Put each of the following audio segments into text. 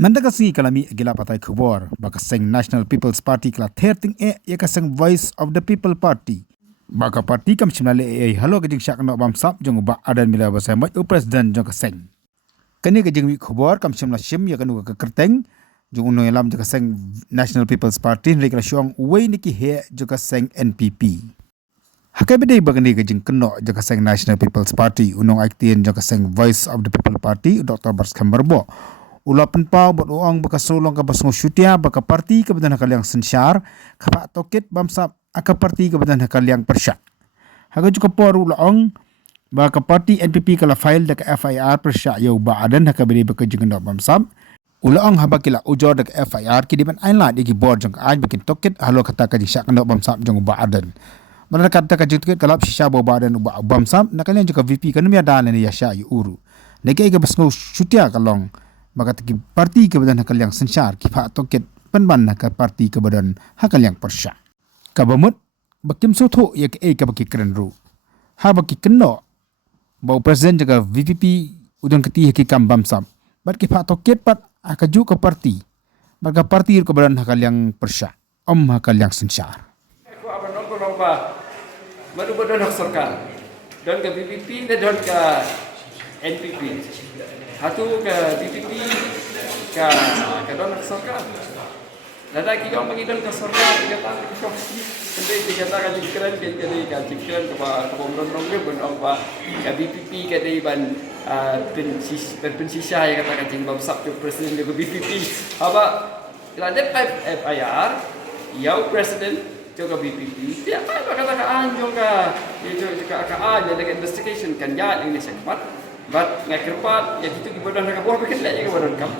Mandagasi kalami agila patai khubor bakaseng National People's Party kala therting yakaseng Voice of the People Party. Baka parti kam shimale halo gajing syak no bam sap jong ba adan mila basai mai president jong kaseng. Kani gajing wi khubor kam shimla shim yakanu ka kerteng jong uno yalam jong kaseng National People's Party ni kala syong wei niki he jong kaseng NPP. Hakai bedai bagani gajing keno jong kaseng National People's Party unong aktien jong kaseng Voice of the People Party Dr. Barskamberbo. Ulapan pau buat uang baka solong ka basngo syutia baka parti ka badan hakal yang sensyar kapa tokit bamsap aka parti ka badan hakal yang persyak. Haga juga por ulang baka parti NPP kala file dak FIR persyak yau baadan haka beri baka jengendo bamsap. Ulang haba kila ujor dak FIR ki diban ainla digi board jeng aj bikin tokit halo kata ka jisyak kendo bamsap jeng baadan. Mana kata ka jengket kalap sisya baadan uba bamsap nakalian juga VP kan mi ada ni yasya yu uru. Neke ka basngo syutia kalong maka tiki parti kebadan hakal yang sensyar kifa toket penban ka parti kebadan hakal yang persyak. Kabamut bakim sotho ya ke ka baki krenru. Ha baki kenno bau presiden jaga VPP udon keti ki kam bamsam. Bat kifa toket pat akaju ke parti. Maka parti kebadan hakal yang persyak. Hakal yang sensyar. Aku apa nongko ba madu badan hak sarkar. Dan ke VPP dan ke NPP. Hatu ke PPP ke don sarkar. Lada kita mengidon ke sarkar kita tak kau sampai kita tak kaji keren kita ni kaji keren ke pemrong ke benar apa ke PPP ke di ban pensisa yang kata kaji bab sabtu presiden ke PPP apa lada FIR yau presiden juga PPP dia apa kata anjong ke aja dengan investigation kan ya ini cepat. Bat ngakirpat ya gitu ibadah nak buat bikin lagi kebadan kam.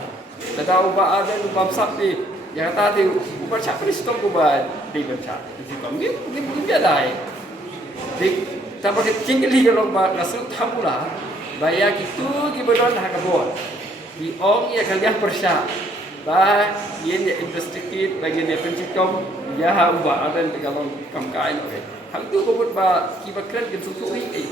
Tahu ba ada bab sapi yang tadi ubar siapa di situ ubar di baca. Itu kami mungkin dia dah. Di tambah tinggi kalau ba rasul tamula. Baya gitu ibadah nak buat. Di ong ya kalian persya. Ba ini investigate bagi ni pencikom ya ubar ada kalau kam kain. Hal itu kebut ba kibakran ke susui ai